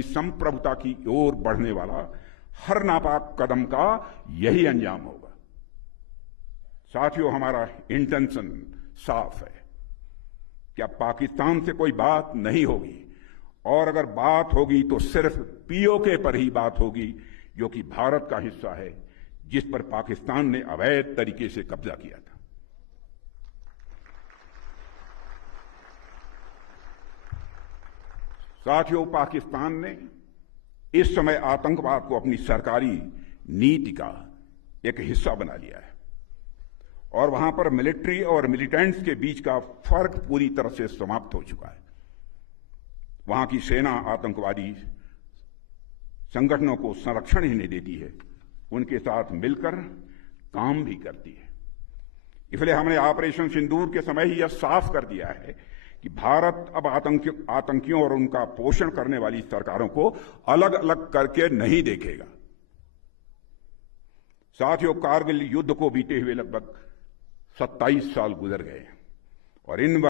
संप्रभुता की ओर बढ़ने वाला हर नापाक कदम का यही अंजाम होगा। साथियों, हमारा इंटेंशन साफ है कि अब पाकिस्तान से कोई बात नहीं होगी, और अगर बात होगी तो सिर्फ पीओके पर ही बात होगी, जो कि भारत का हिस्सा है, जिस पर पाकिस्तान ने अवैध तरीके से कब्जा किया था। साथियों, पाकिस्तान ने इस समय आतंकवाद को अपनी सरकारी नीति का एक हिस्सा बना लिया है, और वहां पर मिलिट्री और मिलिटेंट्स के बीच का फर्क पूरी तरह से समाप्त हो चुका है। वहां की सेना आतंकवादी संगठनों को संरक्षण ही नहीं देती है, उनके साथ मिलकर काम भी करती है। इसलिए हमने ऑपरेशन सिंदूर के समय ही यह साफ कर दिया है कि भारत अब आतंकियों और उनका पोषण करने वाली सरकारों को अलग अलग करके नहीं देखेगा। साथियों, कारगिल युद्ध को बीते हुए लगभग 27 साल गुजर गए, और इन